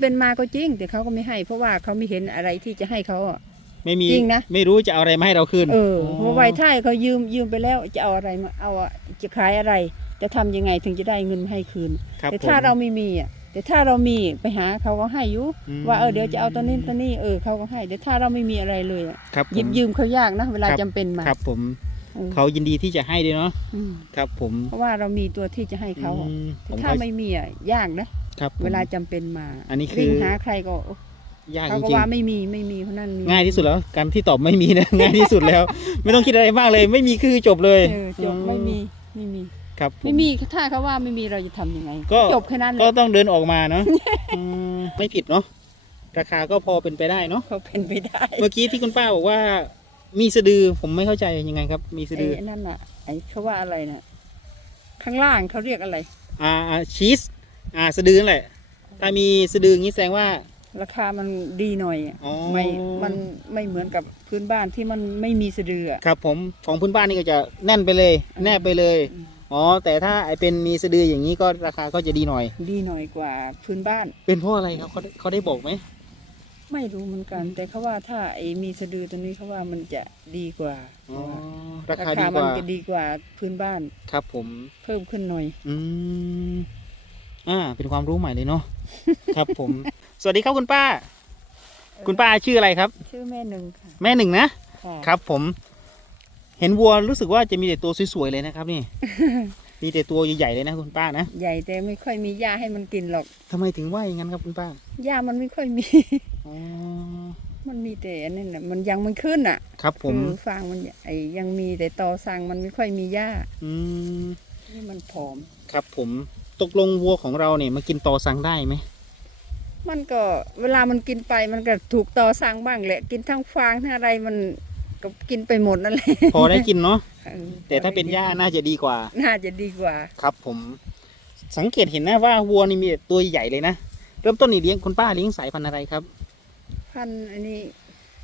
เป็นมาก็จริง แต่เขาก็ไม่ให้ เพราะว่าเขาไม่เห็นอะไรที่จะให้เขาอะ ไม่มีจริงนะ ไม่รู้จะเอาอะไรมาให้เราคืนเออเพราะไว้ท่ายเขายืมยืมไปแล้วจะเอาอะไรมาเอาอะจะขายอะไร จะทำยังไงถึงจะได้เงินมาให้คืน ครับแต่ถ้าผม เราไม่มีอะแต่ถ้าเรามีไปหาเขาก็ให้อยู่อืม ว่าเออเดี๋ยวจะเอาตัวนี้ตัวนี้เออเขาก็ให้ แต่ถ้าเราไม่มีอะไรเลยอะครับผหยิบม ยืมเขายากนะเวลาครับ จำเป็นมาครับผมเออเขายินดีที่จะให้ด้วยเนาะอืมครับผมเพราะว่าเรามีตัวที่จะให้เขาอะอืมผแต่มถ้าเข้าไม่มีอะยากนะ ครับผม เวลาจำเป็นมาอันนี้คือ วิ่งหาใครก็โอ้ยากเขาจก็ริงว่าไม่มีไม่มีคนนั้นมี ๆง่ายที่สุดแล้ว การที่ตอบไม่มีนะ ง่ายที่สุดแล้ว ไม่ต้องคิดอะไรมากเลย ไม่มีคือจบเลยเออจบไม่มีไม่มี ครับผ ไม่มีถ้าเขาว่าไม่มีเราจะทำยังไงก็ จบแค่นั้นเลก็ยต้องเดินออกมาเนาะ อืมไม่ผิดเนาะราคาก็พอเป็นไปได้เนาะเขาเป็นไปได้เมื่อกี้ที่คุณป้าบอกว่า มีสะดือผมไม่เข้าใจยังไงครับ มีสะไอ้ดือนั่นน่ะไอ้เขาว่าอะไรน่ะข้างล่างเขาเรียกอะไร อ่าอ่าชีส อ่าสะดือนั่นแหละ ถ้ามีสะดืออย่างนี้แสดงว่า ราคามันดีหน่อยอะอ๋อ ไม่มันไม่เหมือนกับพื้นบ้านที่มันไม่มีสะดืออะครับผมของพื้นบ้านนี่ก็จะแน่นไปเลย แนบไปเลยอืมอ๋อแต่ถ้าไอเป็นมีสะดืออย่างนี้ก็ราคาก็จะดีหน่อย ดีหน่อยกว่าพื้นบ้าน เป็นเพราะอะไรครับเขาได้เขาได้บอกไหมไม่รู้เหมือนกัน แต่เขาว่าถ้าไอ้มีสะดือตัวนี้เขาว่ามันจะดีกว่าอ๋อราราคาคาดีกมันว่าจะดีกว่าพื้นบ้านครับผม เพิ่มขึ้นหน่อย อืม อ่าเป็นความรู้ใหม่เลยเนาะ ครับผม สวัสดีครับคุณป้า คุณป้าชื่ออะไรครับ ชื่อแม่หนึ่งค่ะแม่หนึ่งนะ ค่ะครับผม เห็นวัวรู้สึกว่าจะมีแต่ตัวสวยๆเลยนะครับนี่ มีแต่ตัวใหญ่ๆเลยนะคุณป้านะใหญ่แต่ไม่ค่อยมีหญ้าให้มันกินหรอกทำไมถึงว่าอย่างนั้นครับคุณป้า หญ้ามันไม่ค่อยมี อ๋อ มันมีแต่อันนั้นน่ะมันยังมันขึ้นอะครับผม คือฟางมันไอ้ยังมีแต่ตอสังมันไม่ค่อยมีหญ้าอืม นี่มันผอม ครับผม ตกลงวัวของเราเนี่ยมากินตอสังได้ไหมมันก็เวลามันกินไปมันก็ถูกตอสังบ้างแหละกินทั้งฟางทั้งอะไรมันก็กินไปหมดนั่นแหละพอได้กินเนาะเออแต่ถ้าเป็นหญ้าน่าจะดีกว่า น่าจะดีกว่า ครับผม สังเกตเห็นนะว่าวัวนี่มีแต่ตัวใหญ่เลยนะเริ่มต้นนี่เลี้ยงคุณป้าเลี้ยงสายพันธุ์อะไรครับ พันธุ์อันนี้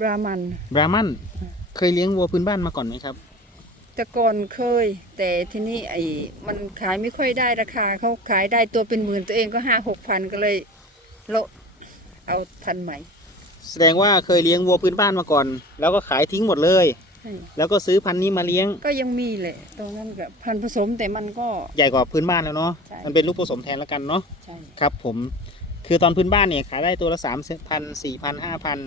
บรามันบรามัน เคยเลี้ยงวัวพื้นบ้านมาก่อนไหมครับ แต่ก่อนเคย แต่ทีนี้ไอ้มันขายไม่ค่อยได้ราคาเขาขายได้ตัวเป็นหมื่นตัวเองก็ห้าหกพันก็เลยโละเอาพันธุ์ใหม่ แสดงว่าเคยเลี้ยงวัวพื้นบ้านมาก่อน แล้วก็ขายทิ้งหมดเลย ใช่ แล้วก็ซื้อพันธุ์นี้มาเลี้ยง ก็ยังมีแหละตรงนั้นกับพันธุ์ผสมแต่มันก็ ใหญ่กว่าพื้นบ้านแล้วเนาะ ใช่ มันเป็นลูกผสมแทนแล้วกันเนาะ ใช่ ครับผม คือตอนพื้นบ้านเนี่ยขายได้ตัวละสามพันสี่พันห้าพัน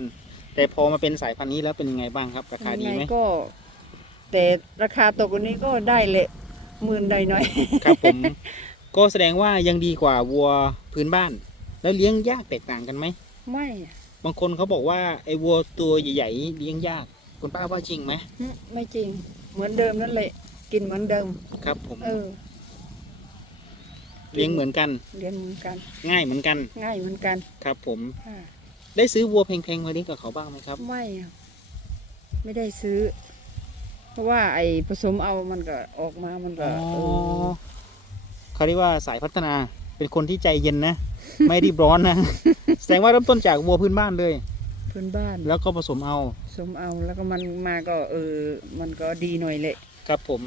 แต่พอมาเป็นสายพันธุ์นี้แล้วเป็นยังไงบ้างครับราคาดียังไหมไงก็ แต่ราคาตกกว่านี้ก็ได้แหละหมื่นใดหน่อย ครับผม ก็แสดงว่ายังดีกว่าวัวพื้นบ้าน แล้วเลี้ยงยากแตกต่างกันไหมไม่บางคนเขาบอกว่าไอ้วัวตัวใหญ่ๆเลี้ยงยากคุณป้าว่าจริงไหมหึไม่จริง เหมือนเดิมนั่นแหละ กินเหมือนเดิม ครับ ผมเออเลี้ยงเหมือนกันเรียนเหมือนกัน ง่ายเหมือนกันง่ายเหมือนกันครับ ผมค่ะได้ซื้อวัวแพงๆมาเลี้ยงกับเขาบ้างไหมครับ ไม่อะไม่ได้ซื้อ เพราะว่าไอ้ผสมเอามันก็ออกมามันก็อ๋อเออเขาเรียกว่าสายพัฒนาเป็นคนที่ใจเย็นนะ ไม่รีบร้อนนะ แสดงว่าเริ่มต้นจากวัวพื้นบ้านเลย พื้นบ้านแล้วก็ผสมเอาผสมเอาแล้วก็มันมาก็เออ มันก็ดีหน่อยแหละครับผม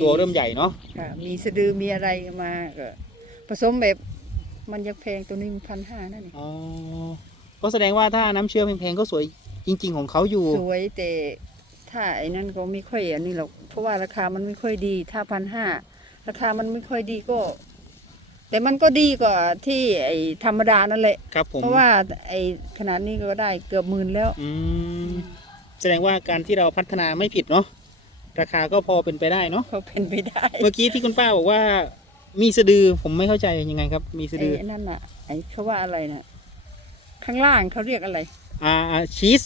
ตัวเริ่มใหญ่เนาะค่ะมีสะดือมีอะไรมาก็ผสมแบบมันยังแพงตัวนี้พันห้านั่นเองอ๋อก็แสดงว่าถ้าน้ำเชื่อแพงๆก็สวยจริง ๆ ของเขาอยู่ สวยแต่ ถ้าไอ้นั่นก็ไม่ค่อยอันนี้หรอกเพราะว่าราคามันไม่ค่อยดี ถ้าพันห้าราคามันไม่ค่อยดีก็ แต่มันก็ดีกว่าที่ไอ้ธรรมดานั่นแหละ ครับผมเพราะว่าไอ้ขนาดนี้ก็ได้เกือบหมื่นแล้ว อืมแสดงว่าการที่เราพัฒนาไม่ผิดเนาะราคาก็พอเป็นไปได้เนาะเขาเป็นไปได้เมื่อกี้ที่คุณป้าบอกว่า มีสะดือผมไม่เข้าใจยังไงครับ มีสะไอ้ดือนั่นน่ะไอ้เขาว่าอะไรน่ะ ข้างล่างเขาเรียกอะไร อ่าอ่าชีส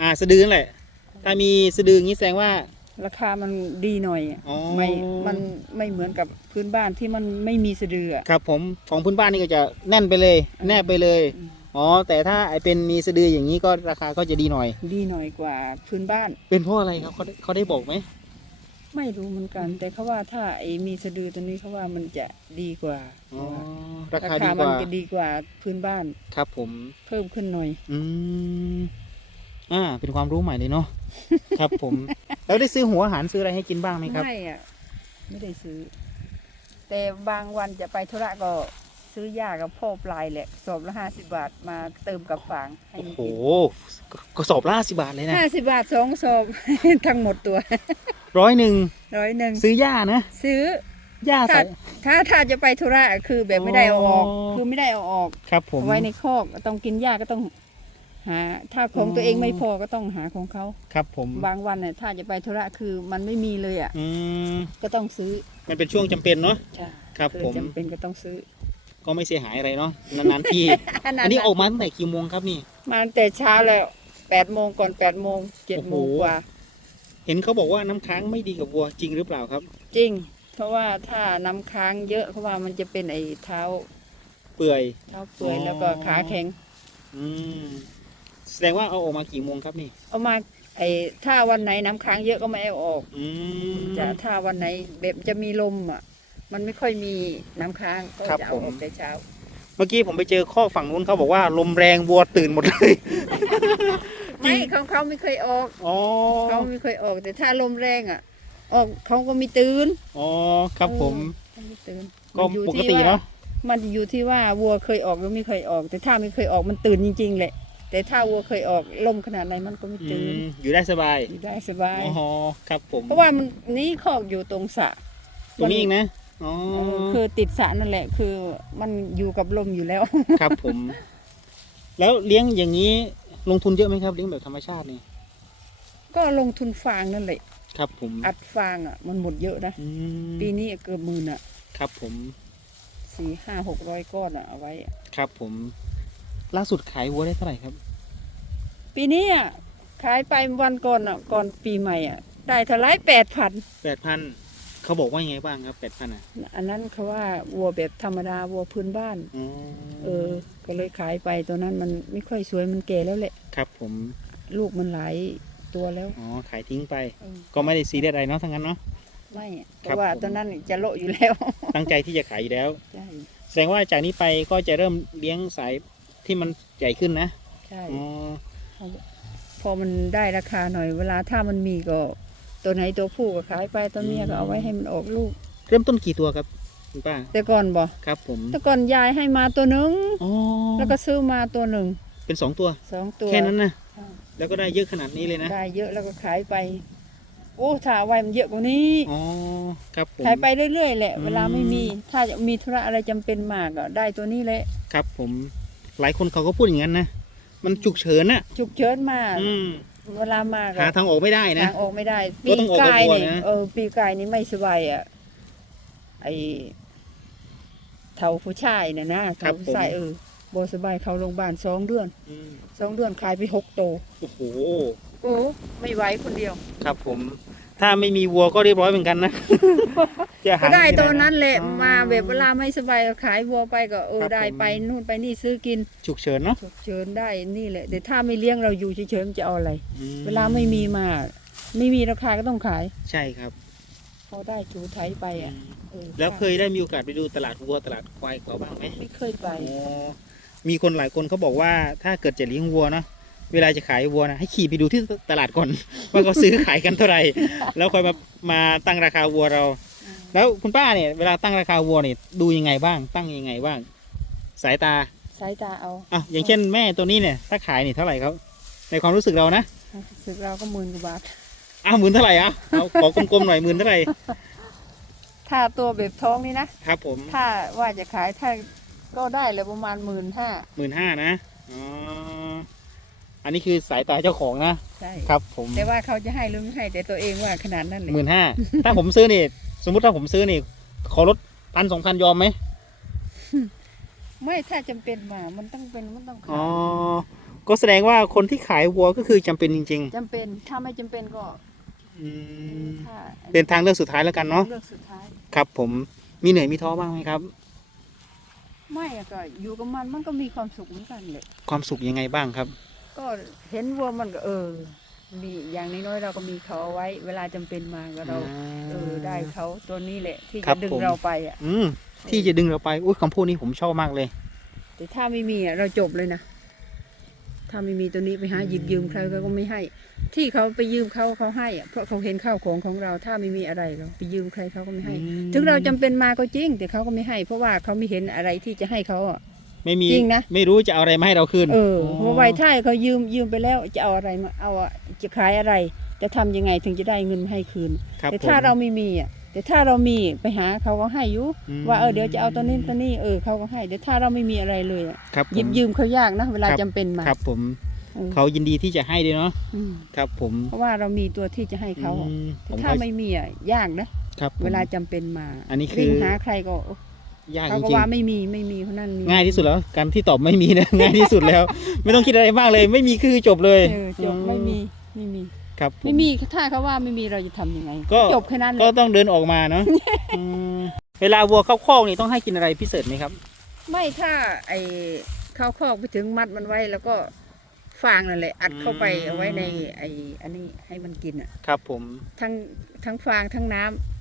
อ่าสะดือนั่นแหละ ถ้ามีสะดืออย่างนี้แสดงว่า ราคามันดีหน่อยอะอ๋อ ไม่มันไม่เหมือนกับพื้นบ้านที่มันไม่มีสะดืออะ ครับผมของพื้นบ้านนี่ก็จะแน่นไปเลย แนบไปเลยอืม อ๋อแต่ถ้าไอเป็นมีสะดืออย่างนี้ก็ราคาก็จะดีหน่อย ดีหน่อยกว่าพื้นบ้าน เป็นเพราะอะไรครับเขาได้เขาได้บอกไหมไม่รู้เหมือนกัน แต่เขาว่าถ้าไอ้มีสะดือตัวนี้เขาว่ามันจะดีกว่าอ๋อราราคาดีคากมัว่าจะดีกว่าพื้นบ้านครับผม เพิ่มขึ้นหน่อย อืม อ่า เป็นความรู้ใหม่เลยเนาะ ครับผม แล้วได้ซื้อหัวอาหารซื้ออะไรให้กินบ้างไหมครับ ไม่อะไม่ได้ซื้อ แต่บางวันจะไปธุระก็ซื้อยากับพ่อปลายแหละสอบละห้าสิบบาทมาเติมกับฝางให้โอ้มันโห กินกระสอบละห้าสิบาทเลยนะห้าสิบบาทสองสอบ ทั้งหมดตัวร้อยหนึ่งร้อยหนึ่งซื้อหญ้านะ ซื้อ หญ้าถ้าใส่ ถ้าถ้าจะไปธุระคือแบบไม่ได้เอาออก อ๋อ คือไม่ได้เอาออกครับผม เอาไว้ในคอกต้องกินหญ้าก็ต้อง หาถ้าของอ๋อตัวเองไม่พอก็ต้องหาของเขาครับผมบางวันเนี่ยถ้าจะไปธุระคือมันไม่มีเลยอะอืมก็ต้องซื้อมันเป็นช่วงจำเป็นเนาะใช่ครับคือผมจำเป็นก็ต้องซื้อ ก็ไม่เสียหายอะไรเนาะนานๆทีอันอันนี้ออกมาตั้งแต่กี่โมงครับนี่ มาตั้งแต่เช้าแล้วแปดโมงก่อนแปดโมงเจ็ดโมงโอ้โห กว่า เห็นเขาบอกว่าน้ำค้างไม่ดีกับวัวจริงหรือเปล่าครับ จริง เพราะว่าถ้าน้ำค้างเยอะเพราะว่ามันจะเป็นไอ้เท้าเปื่อย เท้าเปื่อยอ๋อ แล้วก็ขาแข็งอืม แสดงว่าเอาออกมากี่โมงครับนี่ เอามาไอ้ถ้าวันไหนน้ำค้างเยอะก็ไม่เอาออกอืม จะถ้าวันไหนแบบจะมีลมอะ มันไม่ค่อยมีน้ำค้างก็ครับจะเอาผม ออกแต่เช้า เมื่อกี้ผมไปเจอข้อกฝั่งนู้นเขาบอกว่าลมแรงวัวตื่นหมดเลย ไม่ของเขาไม่เคยออกอ๋อ เขาไม่เคยออก แต่ถ้าลมแรงอะ ออกเขาก็มีตื่นอ๋อ ครับผม เขาไม่ตื่นก็มันอยู่ปกที่ติว่าเนาะ มันอยู่ที่ว่าวัวเคยออกหรือไม่เคยออก แต่ถ้าไม่เคยออกมันตื่นจริงๆแหละ แต่ถ้าวัวเคยออกลมขนาดไหนมันก็ไม่อืตื่นมอยู่ได้สบายอยู่ได้สบาย อ๋อครับผมเพราะว่ามันนี่คอกอยู่ตรงสระตรงนี้เองนะอ๋อเออคือติดสระนั่นแหละ คือมันอยู่กับลมอยู่แล้ว ครับผม แล้วเลี้ยงอย่างนี้ลงทุนเยอะไหมครับเลี้ยงแบบธรรมชาตินี่ก็ลงทุนฟางนั่นแหละ ครับผมอัดฟางอะ มันหมดเยอะนะ อืมปีนี้เกือบหมื่นอะครับผมสี่ห้าหกร้อยก้อนอะเอาไว้อะครับผม ล่าสุดขายวัวได้เท่าไหร่ครับ ปีนี้อะขายไปวันก่อนอะก่อนปีใหม่อะ ได้เท่าไรแปดพันแปดพันเขาบอกว่ายังไงบ้างครับแปดพันอะอันนั้นเขาว่าวัวแบบธรรมดาวัวพื้นบ้านอ๋อเออ ก็เลยขายไปตัวนั้นมันไม่ค่อยสวยมันแก่แล้วแหละครับ ผมลูกมันหลายตัวแล้วอ๋อขายทิ้งไปเออก็ไม่ได้ซีเรียสอะไรเนาะทั้งนั้นเนาะไม่อะเพครับราะว่าผมตัวนั้นจะโละอยู่แล้ว ตั้งใจที่จะขายอยู่แล้วใช่แสดงว่าจากนี้ไปก็จะเริ่มเลี้ยงสาย ที่มันใหญ่ขึ้นนะใช่อ๋อพอมันได้ราคาหน่อยเวลาถ้ามันมีก็ ตัวไหนตัวผู้ก็ขายไปตัวเมียก็เอาไว้ให้มันออกลูก เริ่มต้นกี่ตัวครับคุณป้าแต่ก่อนบ่ครับผมแต่ก่อนยายให้มาตัวหนึ่งอ๋อแล้วก็ซื้อมาตัวหนึ่งเป็นสองตัวสองตัวแค่นั้นนะใช่แล้วก็ได้เยอะขนาดนี้เลยนะได้เยอะแล้วก็ขายไปโอ้ถ้าเอาไว้มันเยอะกว่านี้อ๋อครับผมขายไปเรื่อยๆแหละอืมเวลาไม่มี ถ้าจะมีธุระอะไรจำเป็นมากก็ได้ตัวนี้แหละครับผม หลายคนเขาก็พูดอย่างนั้นนะมันฉุกเฉินน่ะฉุกเฉินมากอืมเวลามาก็หาทางออกไม่ได้นะ ทางออกไม่ได้ก็ต้องออกกายกับวัวนี่นะ เออ ปีกายนี่ไม่สบายอะไอเท่าผู้ชายเนี่ยนะเท่าผู้ชายเออบ่สบายเข้าโรงพยาบาลสองเดือนอืมสองเดือนขายไปหกโตวโอ้โห โอ้ไม่ไหวคนเดียว ครับผม ถ้าไม่มีวัวก็เรียบร้อยเหมือนกันนะ จะหาก็ได้ที่หตัวนั้นแหละอ๋อมาแบบเวลาไม่สบายก็ขายวัวไปก็เออครับได้ผมไปนู่นไปนี่ซื้อกินฉุกเฉินเนาะฉุกเฉินได้นี่แหละแต่ถ้าไม่เลี้ยงเราอยู่เฉยๆมันจะเอาอะไรอืเวลาไม่มีมา ไม่มีราคาก็ต้องขาย ใช่ครับพอได้จูไทยไปอะออแล้วเคยได้มีโอกาสไปดูตลาดวัวตลาดควายเขาบ้างไหมไม่เคยไปอ๋อมีคนหลายคนเขาบอกว่าถ้าเกิดจะเลี้ยงวัวเนาะ เวลาจะขายวัวนะให้ขี่ไปดูที่ตลาดก่อน ว่าเขาซื้อขายกันเท่าไหร่แล้วค่อยมามาตั้งราคาวัวเรา แล้วคุณป้าเนี่ยเวลาตั้งราคาวัวเนี่ยดูยังไงบ้าง ตั้งยังไงบ้าง สายตาสายตาเอาอะอย่างเช่นแม่ตัวนี้เนี่ยถ้าขายเนี่ยเท่าไหร่ครับ ในความรู้สึกเรานะสึกเราก็หมื่นกว่าบาทอ้าวหมื่นเท่าไหร่อะเอาขอกลมๆหน่อยหมื่นเท่าไหร่ถ้าตัวแบบท้องนี่นะครับผม ถ้าว่าจะขายถ้าก็ได้เลยประมาณหมื่นห้าหมื่นห้านะอ๋อ อันนี้คือสายตาเจ้าของนะใช่ครับ ผมแต่ว่าเขาจะให้หรือไม่ให้แต่ตัวเองว่าขนาดนั้นเลยหมื่นห้าถ้าผมซื้อนี่ สมมุติถ้าผมซื้อนี่ ขอลดพันสองพันยอมไหมไม่ถ้าจำเป็นมา มันต้องเป็นมันต้องอ๋ขาอก็แสดงว่าคนที่ขายวัวก็คือจำเป็นจริงจำเป็นถ้าไม่จำเป็นก็ๆอืมถ้าเป็นทางเลือกสุดท้ายแล้วกันเนาะเลือกสุดท้ายครับผมมีเหนื่อยมีท้อบ้างไหมครับ ไม่อะก็อยู่กับมันมันก็มีความสุขเหมือนกันเลยความสุขยังไงบ้างครับ ก็เห็นวัวมันก็เออ มีอย่างน้อยๆเราก็มีเขาเอาไว้ เวลาจำเป็นมาก็เราเออได้เขาตัวนี้แหละ ที่ครัจะบดึงผม เราไปอะ อืมที่จะดึงเราไปอุ้ยคำพูดนี้ผมชอบมากเลย แต่ถ้าไม่มีอะเราจบเลยนะ ถ้าไม่มีตัวนี้ไปหาหยิบยืมใครเขาก็ไม่ให้ ที่เขาไปยืมเขาเขาให้อะเพราะเขาเห็นข้าวของของเรา ถ้าไม่มีอะไรเราไปยืมใครเขาก็ไม่ให้ อืม ถึงเราจำเป็นมาก็จริง แต่เขาก็ไม่ให้ เพราะว่าเขาไม่เห็นอะไรที่จะให้เขาอะ ไม่มีจริงนะ ไม่รู้จะเอาอะไรมาให้เราคืนเออเพราะไว้ท่ายเขายืมยืมไปแล้วจะเอาอะไรมาเอาอะจะขายอะไร จะทำยังไงถึงจะได้เงินมาให้คืน ครับแต่ผมถ้าเราไม่มีอะแต่ถ้าเรามีไปหาเขาก็ให้อยู่อืม ว่าเออเดี๋ยวจะเอาตัวนี้ตัวนี้เออเขาก็ให้แต่ถ้าเราไม่มีอะไรเลยอะครับผมหยิบยืมเขายากนะเวลาครับ จำเป็นมาครับผมเออเขายินดีที่จะให้ด้วยเนาะอืมครับผมเพราะว่าเรามีตัวที่จะให้เขาอะอืมผแต่มถ้าก็ไม่มีอะยากนะ ครับผม เวลาจำเป็นมาอันนี้คือ วิ่งหาใครก็โอ้ ยากเขาจก็ริงว่าไม่มีไม่มีคนนั้นมี ๆง่ายที่สุดแล้ว การที่ตอบไม่มีนะ ง่ายที่สุดแล้ว ไม่ต้องคิดอะไรมากเลย ไม่มีคือจบเลยเออจบไม่มีไม่มี ครับผ ไม่มีถ้าเขาว่าไม่มีเราจะทำยังไงก็ จบแค่นั้นแหก็ละต้องเดินออกมาเนาะ อืมเวลาวัวเข้าคอกนี่ต้องให้กินอะไรพิเศษไหมครับ ไม่ถ้าไอ้เข้าคอกไปถึงมัดมันไว้ แล้วก็ฟางนั่นแหละอัดเข้าไปอืม เอาไว้ในไอ้อันนี้ให้มันกินอะ ครับผม ทั้งทั้งฟางทั้งน้ำ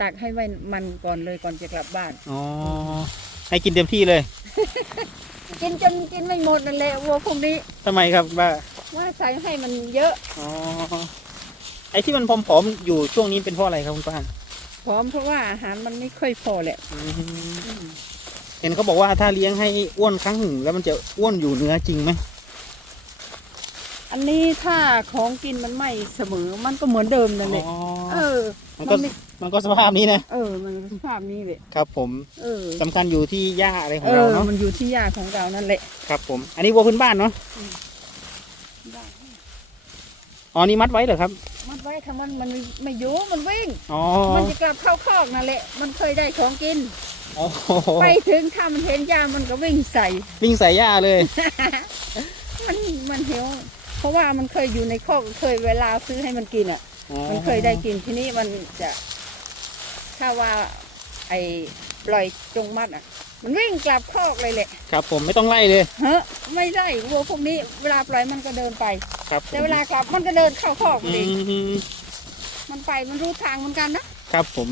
ตักให้ไว้มันก่อนเลยก่อนจะกลับบ้าน อ๋อ ให้กินเต็มที่เลยกินจนกินไม่หมดนั่นแหละวัวพวกนี้ทำไมครับว่าว่าใส่ให้มันเยอะอ๋อ ไอ้ที่มันผอมๆอยู่ช่วงนี้เป็นเพราะอะไรครับคุณป้าพร้อมเพราะว่าอาหารมันไม่ค่อยพอแหละอืมเห็นเขาบอกว่าถ้าเลี้ยงให้อ้วนครั้งหนึ่งแล้วมันจะอ้วนอยู่เนื้อจริงไหมอันนี้ถ้าของกินมันไม่เสมอมันก็เหมือนเดิมนั่นแหละอ๋อ เออมันก็ไม่ มันก็สภาพนี้นะ เออ มันสภาพนี้แหละครับผมเออสำคัญอยู่ที่หญ้าอะไรขอเองเราอเนาะ มันอยู่ที่ยาของเรานั่นแหละ ครับผม อันนี้วัวพื้นบ้านเนาะอ๋อ นี่มัดไว้เหรอครับ มันไว้ถ้ามันมันไม่อยู่มันวิ่ง อ๋อมันจะกลับเข้าคอกนั่นแหละ มันเคยได้ของกิน โอ้โหไปถึงถ้ามันเห็นยามันก็วิ่งใส่ วิ่งใส่หญ้าเลย มันมันเหี่ยวเพราะว่ามันเคยอยู่ในคอกเคยเวลาซื้อให้มันกินอะอ๋อมันเคยได้กินทีนี้มันจะ ถ้าว่าไอ้ปล่อยจงมัดอะ มันวิ่งกลับคอกเลยแหละครับผมไม่ต้องไล่เลยเฮ้ไม่ได้วัวพวกนี้เวลาปล่อยมันก็เดินไป ครับผมแต่เวลากลับมันก็เดินเข้าคอกอืเองมมันไปมันรู้ทางเหมือนกันนะ ครับผม